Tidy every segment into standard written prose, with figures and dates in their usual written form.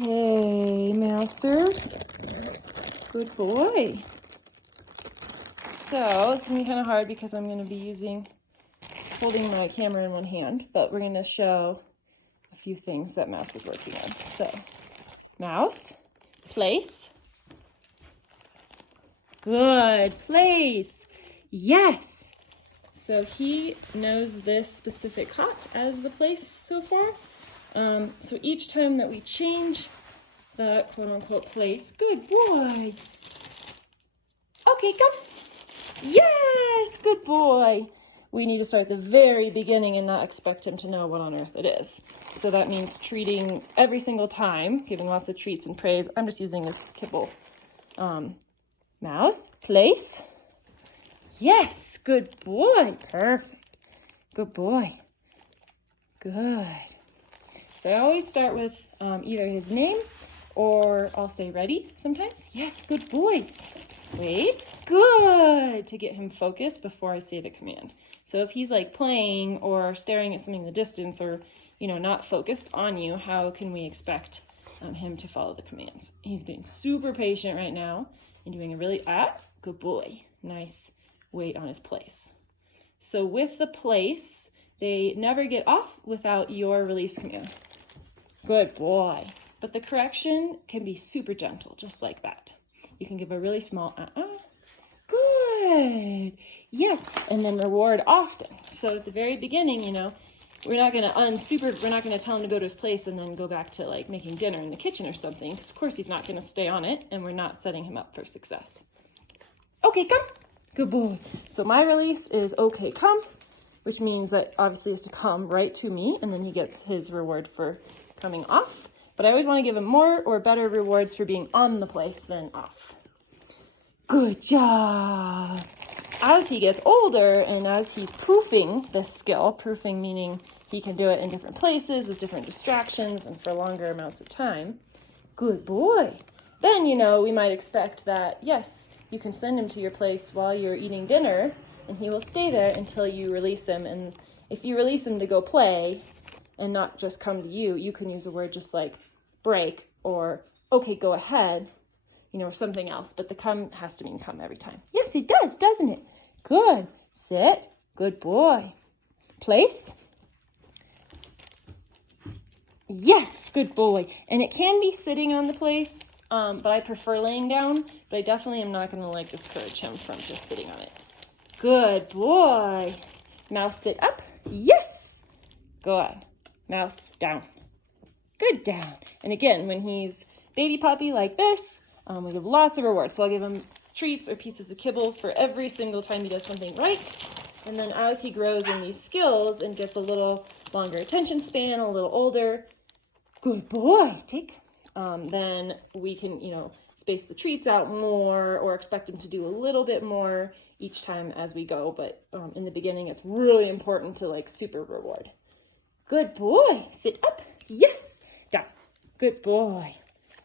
Okay, mousers. Good boy. So it's gonna be kind of hard because I'm gonna be holding my camera in one hand, but we're gonna show a few things that Mouse is working on. So, Mouse, place. Good, place. Yes. So he knows this specific cot as the place so far. So each time that we change the quote-unquote place, good boy. Okay, come. Yes, good boy. We need to start at the very beginning and not expect him to know what on earth it is. So that means treating every single time, giving lots of treats and praise. I'm just using this kibble. Mouse, place. Yes, good boy. Perfect. Good boy. Good. So I always start with either his name or I'll say ready sometimes. Yes, good boy. Wait, good, to get him focused before I say the command. So if he's like playing or staring at something in the distance or, not focused on you, how can we expect him to follow the commands? He's being super patient right now and doing a really, good boy. Nice weight on his place. So with the place, they never get off without your release command. Good boy. But the correction can be super gentle, just like that. You can give a really small Good. Yes. And then reward often. So at the very beginning, we're not going to tell him to go to his place and then go back to like making dinner in the kitchen or something. Because of course he's not going to stay on it and we're not setting him up for success. Okay, come. Good boy. So my release is okay, come, which means that obviously is to come right to me and then he gets his reward for coming off. But I always want to give him more or better rewards for being on the place than off. Good job. As he gets older and as he's proofing this skill, proofing meaning he can do it in different places with different distractions and for longer amounts of time. Good boy. Then, we might expect that, yes, you can send him to your place while you're eating dinner and he will stay there until you release him. And if you release him to go play and not just come to you, you can use a word just like break or okay, go ahead, or something else. But the come has to mean come every time. Yes, it does, doesn't it? Good. Sit. Good boy. Place. Yes, good boy. And it can be sitting on the place, but I prefer laying down. But I definitely am not going to discourage him from just sitting on it. Good boy. Mouse, sit up. Yes. Good. Mouse, down. Good, down. And again, when he's baby puppy like this, we give lots of rewards. So I'll give him treats or pieces of kibble for every single time he does something right. And then as he grows in these skills and gets a little longer attention span, a little older, good boy, take. Then we can, space the treats out more or expect him to do a little bit more each time as we go. But in the beginning, it's really important to super reward. Good boy. Sit up. Yes. Down. Good boy.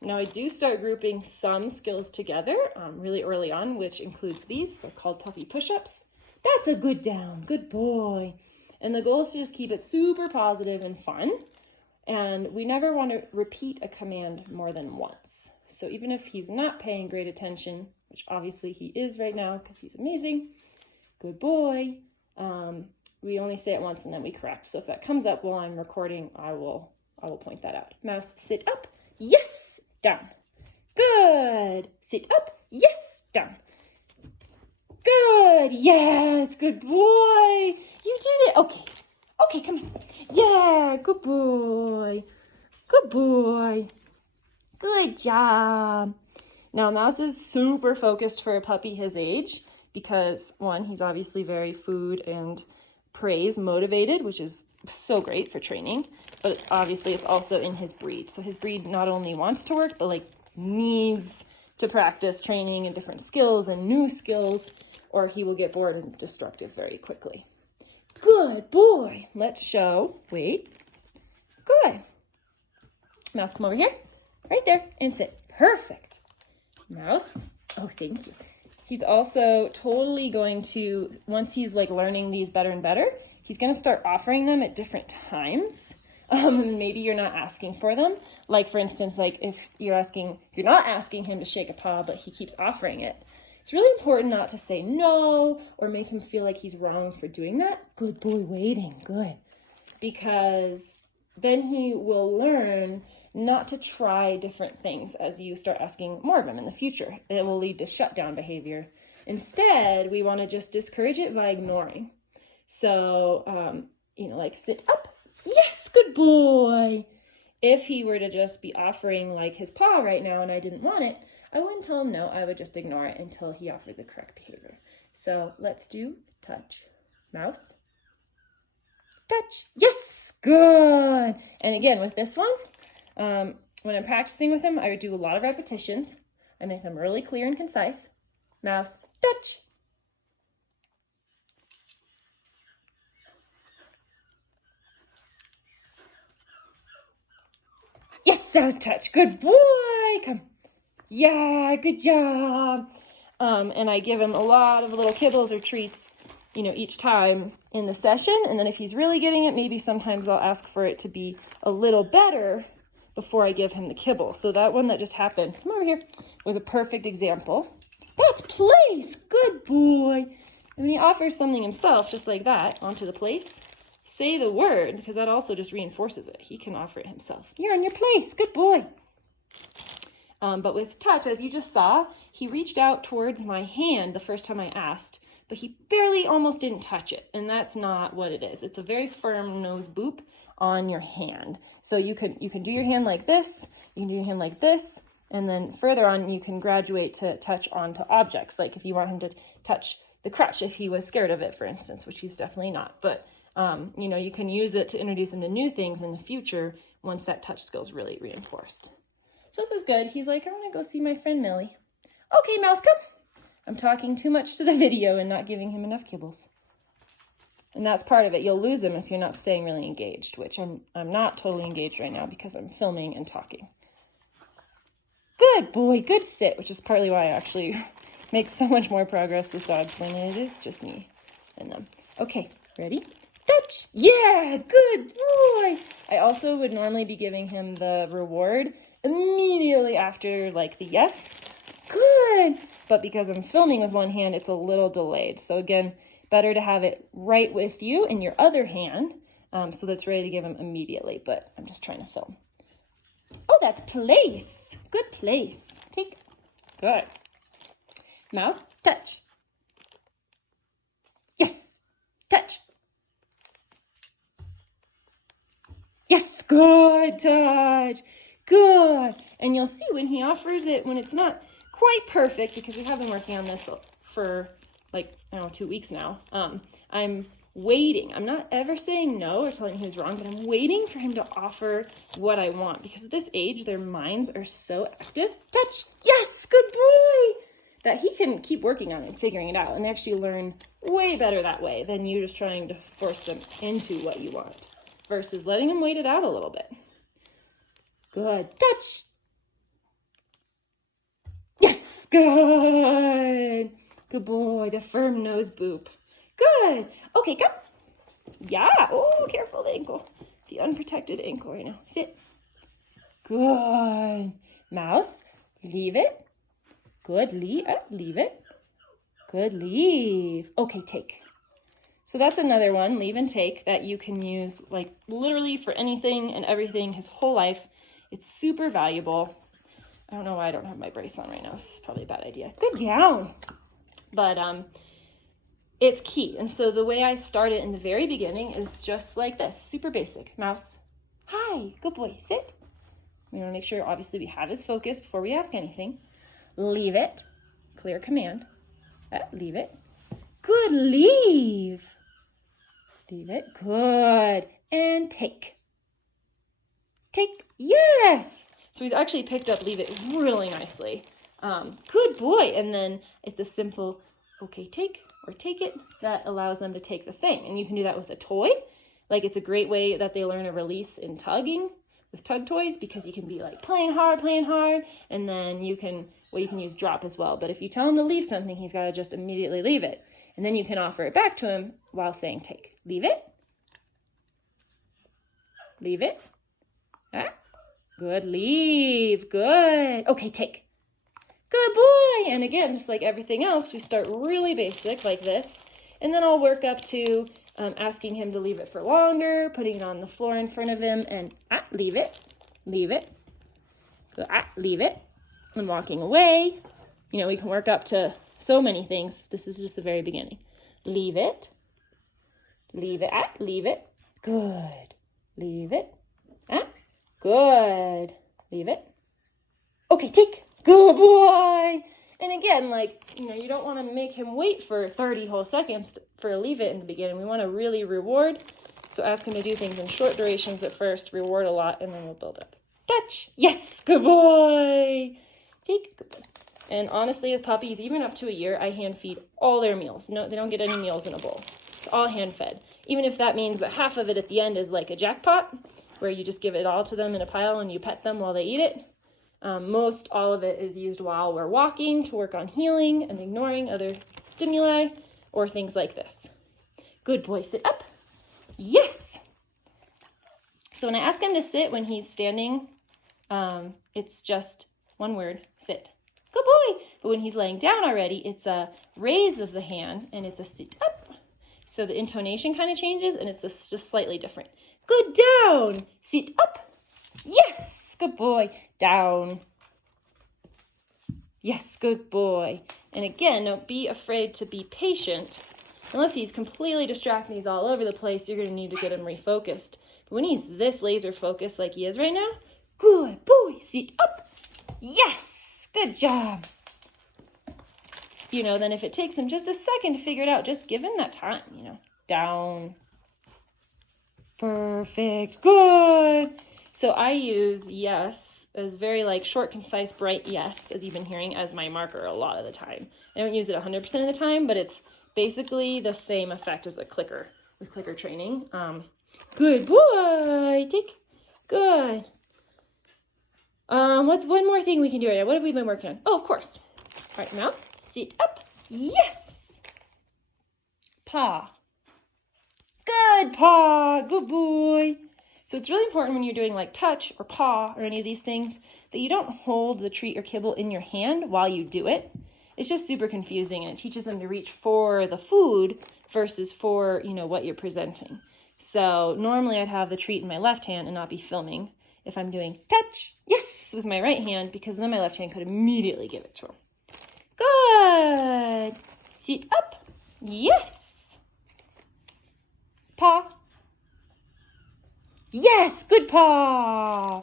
Now I do start grouping some skills together really early on, which includes these. They're called puppy push-ups. That's a good down. Good boy. And the goal is to just keep it super positive and fun. And we never want to repeat a command more than once. So even if he's not paying great attention, which obviously he is right now because he's amazing, good boy, we only say it once and then we correct. So if that comes up while I'm recording, I will point that out. Mouse, sit up. Yes. Down. Good. Sit up. Yes. Down. Good. Yes. Good boy. You did it. Okay. Okay, come on. Yeah. Good boy. Good boy. Good job. Now, Mouse is super focused for a puppy his age because, one, he's obviously very food and praise motivated, which is so great for training, but obviously it's also in his breed. So his breed not only wants to work, but needs to practice training and different skills and new skills, or he will get bored and destructive very quickly. Good boy. Let's show. Wait. Good. Mouse, come over here. Right there. And sit. Perfect. Mouse. Oh, thank you. He's also totally going to, once he's learning these better and better, he's going to start offering them at different times Maybe you're not asking for them. Like for instance, like if you're not asking him to shake a paw, but he keeps offering it. It's really important not to say no or make him feel like he's wrong for doing that. Good boy, waiting, good. Because then he will learn not to try different things as you start asking more of him in the future. It will lead to shutdown behavior. Instead, we want to just discourage it by ignoring. So, like sit up. Yes, good boy. If he were to just be offering like his paw right now and I didn't want it, I wouldn't tell him no. I would just ignore it until he offered the correct behavior. So let's do touch. Mouse. Touch. Yes, good. And again, with this one, when I'm practicing with him, I would do a lot of repetitions. I make them really clear and concise. Mouse, touch. Yes, that was touch. Good boy. Come. Yeah, good job. And I give him a lot of little kibbles or treats, each time in the session. And then if he's really getting it, maybe sometimes I'll ask for it to be a little better before I give him the kibble. So that one that just happened, come over here, was a perfect example. That's place. Good boy. And when he offers something himself, just like that, onto the place, say the word, because that also just reinforces it. He can offer it himself. You're on your place. Good boy. But with touch, as you just saw, he reached out towards my hand the first time I asked, but he barely almost didn't touch it. And that's not what it is. It's a very firm nose boop on your hand. So you can do your hand like this, you can do your hand like this, and then further on you can graduate to touch onto objects. Like if you want him to touch the crutch, if he was scared of it, for instance, which he's definitely not. But you can use it to introduce him to new things in the future once that touch skill is really reinforced. So this is good. He's like, I want to go see my friend Millie. Okay, Mouse, come. I'm talking too much to the video and not giving him enough kibbles. And that's part of it. You'll lose him if you're not staying really engaged, which I'm not totally engaged right now because I'm filming and talking. Good boy, good sit, which is partly why I actually make so much more progress with dogs when it is just me and them. Okay, ready? Touch. Yeah, good boy. I also would normally be giving him the reward immediately after like the yes. Good. But because I'm filming with one hand, it's a little delayed. So again, better to have it right with you in your other hand so that's ready to give him immediately. But I'm just trying to film. Oh, that's place. Good place. Take. Good. Mouse, touch. Yes. Touch. Yes, good touch. Good. And you'll see when he offers it, when it's not quite perfect, because we have been working on this for like, 2 weeks now. I'm waiting. I'm not ever saying no or telling him he's wrong, but I'm waiting for him to offer what I want, because at this age, their minds are so active. Touch. Yes, good boy. That he can keep working on it and figuring it out and actually learn way better that way than you just trying to force them into what you want versus letting them wait it out a little bit. Good. Touch. Yes, good. Good boy, the firm nose boop. Good. Okay, come. Yeah. Oh, careful, the ankle. The unprotected ankle right now. Sit. Good. Mouse, leave it. Good, leave it. Good, leave. Okay, take. So that's another one, leave and take, that you can use like literally for anything and everything his whole life. It's super valuable. I don't know why I don't have my brace on right now. This is probably a bad idea. Good down. But it's key. And so the way I start it in the very beginning is just like this, super basic. Mouse, hi, good boy, sit. We want to make sure, obviously, we have his focus before we ask anything. Leave it, clear command. Leave it. Good, leave. Leave it, good. And take. Take, yes. So he's actually picked up leave it really nicely. Good boy. And then it's a simple, okay, take or take it. That allows them to take the thing. And you can do that with a toy. Like it's a great way that they learn a release in tugging with tug toys, because you can be like playing hard, and then you can use drop as well. But if you tell him to leave something, he's got to just immediately leave it. And then you can offer it back to him while saying take. Leave it. leave it. Ah, good, leave, good. Okay, take. Good boy. And again, just like everything else, we start really basic like this. And then I'll work up to asking him to leave it for longer, putting it on the floor in front of him, and leave it, leave it. Good, leave it. And walking away. You know, we can work up to so many things. This is just the very beginning. Leave it. Leave it. Leave it. Good. Leave it. Good. Leave it. Okay, take. Good boy. And again, like, you know, you don't want to make him wait for 30 whole seconds for a leave it in the beginning. We want to really reward. So ask him to do things in short durations at first, reward a lot, and then we'll build up. Touch. Yes. Good boy. Take. Good boy. And honestly, with puppies, even up to a year, I hand feed all their meals. No, they don't get any meals in a bowl. It's all hand fed. Even if that means that half of it at the end is like a jackpot, where you just give it all to them in a pile and you pet them while they eat it. Most all of it is used while we're walking to work on healing and ignoring other stimuli or things like this. Good boy, sit up. Yes. So when I ask him to sit when he's standing, it's just one word, sit. Good boy. But when he's laying down already, it's a raise of the hand and it's a sit up. So the intonation kind of changes and it's just slightly different. Good, down. Sit up. Yes. Good boy. Down. Yes. Good boy. And again, don't be afraid to be patient. Unless he's completely distracted and he's all over the place, you're going to need to get him refocused. But when he's this laser focused like he is right now, good boy. Sit up. Yes. Good job. You know, then if it takes him just a second to figure it out, just give him that time, you know. Down. Perfect. Good. So I use yes as very like short, concise, bright yes, as you've been hearing, as my marker a lot of the time. I don't use it 100% of the time, but it's basically the same effect as a clicker with clicker training. Good boy. Take. Good. What's one more thing we can do right now? What have we been working on? Oh, of course. All right, mouse, sit up. Yes. Paw. Good paw. Good boy. So it's really important when you're doing like touch or paw or any of these things that you don't hold the treat or kibble in your hand while you do it. It's just super confusing and it teaches them to reach for the food versus for, you know, what you're presenting. So normally I'd have the treat in my left hand and not be filming if I'm doing touch, yes, with my right hand, because then my left hand could immediately give it to him. Good. Sit up. Yes. Paw. Yes, good paw.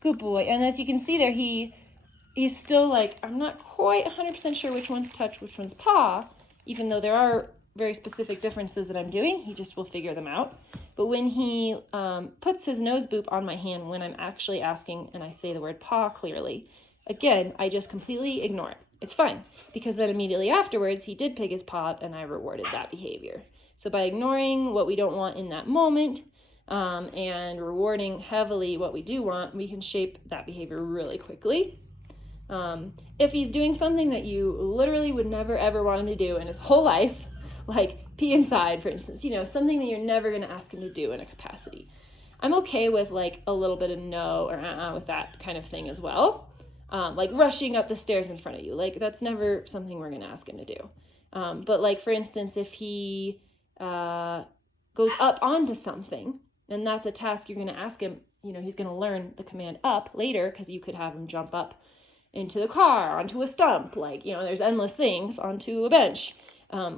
Good boy. And as you can see there, he's still like, I'm not quite 100% sure which one's touch, which one's paw, even though there are very specific differences that I'm doing. He just will figure them out. But when he puts his nose boop on my hand when I'm actually asking and I say the word paw clearly, again, I just completely ignore it. It's fine, because then immediately afterwards, he did pick his paw up and I rewarded that behavior. So by ignoring what we don't want in that moment and rewarding heavily what we do want, we can shape that behavior really quickly. If he's doing something that you literally would never ever want him to do in his whole life, like pee inside, for instance, you know, something that you're never going to ask him to do in a capacity, I'm okay with like a little bit of no or with that kind of thing as well. Like rushing up the stairs in front of you, like that's never something we're going to ask him to do. But like, for instance, if he goes up onto something, and that's a task you're going to ask him, you know, he's going to learn the command up later, because you could have him jump up into the car, onto a stump, like, you know, there's endless things, onto a bench.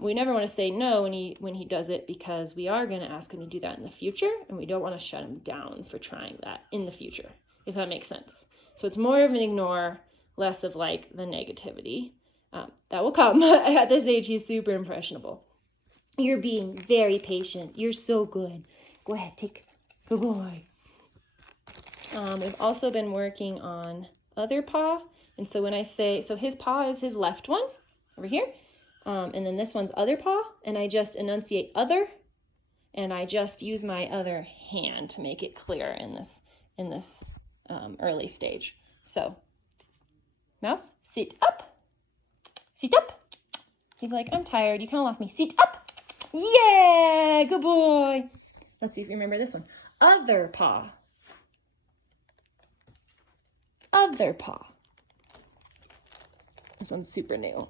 We never want to say no when he does it, because we are going to ask him to do that in the future, and we don't want to shut him down for trying that in the future, if that makes sense. So it's more of an ignore, less of like the negativity. That will come. At this age, he's super impressionable. You're being very patient. You're so good. Go ahead, take. Good boy. We've also been working on other paw. And so when I say, so his paw is his left one over here. And then this one's other paw. And I just enunciate other. And I just use my other hand to make it clear in this early stage. So, mouse, sit up. Sit up. He's like, I'm tired. You kind of lost me. Sit up. Yeah, good boy. Let's see if you remember this one. Other paw. Other paw. This one's super new.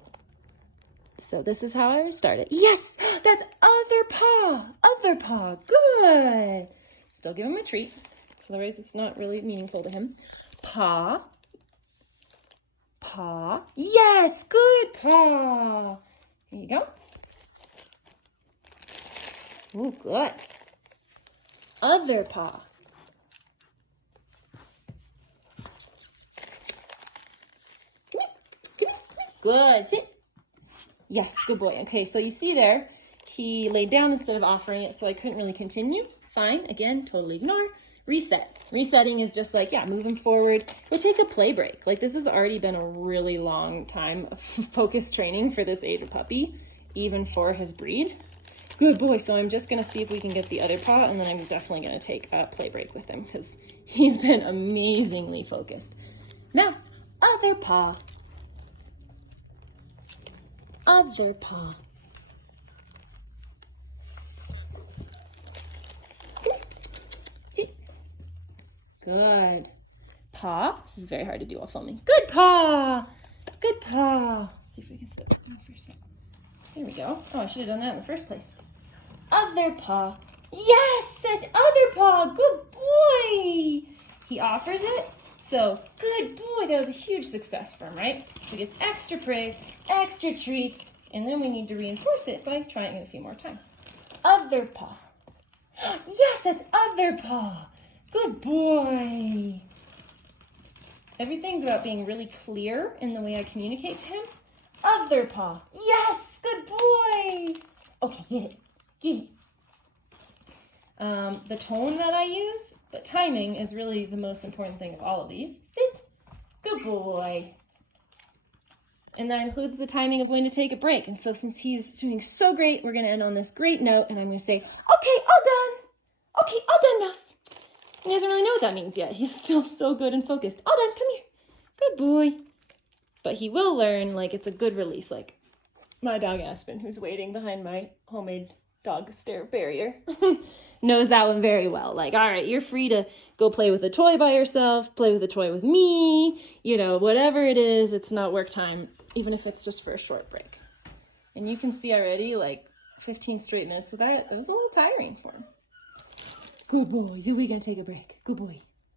So this is how I would start it. Yes, that's other paw. Other paw. Good. Still give him a treat, because otherwise it's not really meaningful to him. Paw. Paw. Yes, good paw. Here you go. Ooh, good. Other paw. Come here. Good. Sit. Yes, good boy. Okay, so you see there, he laid down instead of offering it, so I couldn't really continue. Fine. Again, totally ignore. Reset. Resetting is just like, yeah, moving forward. We'll take a play break. Like, this has already been a really long time of focused training for this age of puppy, even for his breed. Good boy. So I'm just going to see if we can get the other paw, and then I'm definitely going to take a play break with him because he's been amazingly focused. Mouse. Other paw. Other paw. Good. Paw. This is very hard to do while filming. Good paw. Good paw. Let's see if we can sit down for a second. There we go. Oh, I should have done that in the first place. Other paw. Yes, that's other paw. Good boy. He offers it. So, good boy. That was a huge success for him, right? He gets extra praise, extra treats, and then we need to reinforce it by trying it a few more times. Other paw. Yes, that's other paw. Good boy. Everything's about being really clear in the way I communicate to him. Other paw. Yes, good boy. Okay, get it. Get it. The tone that I use, the timing is really the most important thing of all of these. Sit. Good boy. And that includes the timing of when to take a break. And so since he's doing so great, we're going to end on this great note. And I'm going to say, okay, all done. Okay, all done, Mouse. He doesn't really know what that means yet. He's still so good and focused. All done, come here. Good boy. But he will learn, like, it's a good release. Like, my dog Aspen, who's waiting behind my homemade dog stair barrier, knows that one very well. Like, all right, you're free to go play with a toy by yourself, play with a toy with me, you know, whatever it is, it's not work time, even if it's just for a short break. And you can see already, like, 15 straight minutes of that, it was a little tiring for him. Good boy. We're going to take a break. Good boy.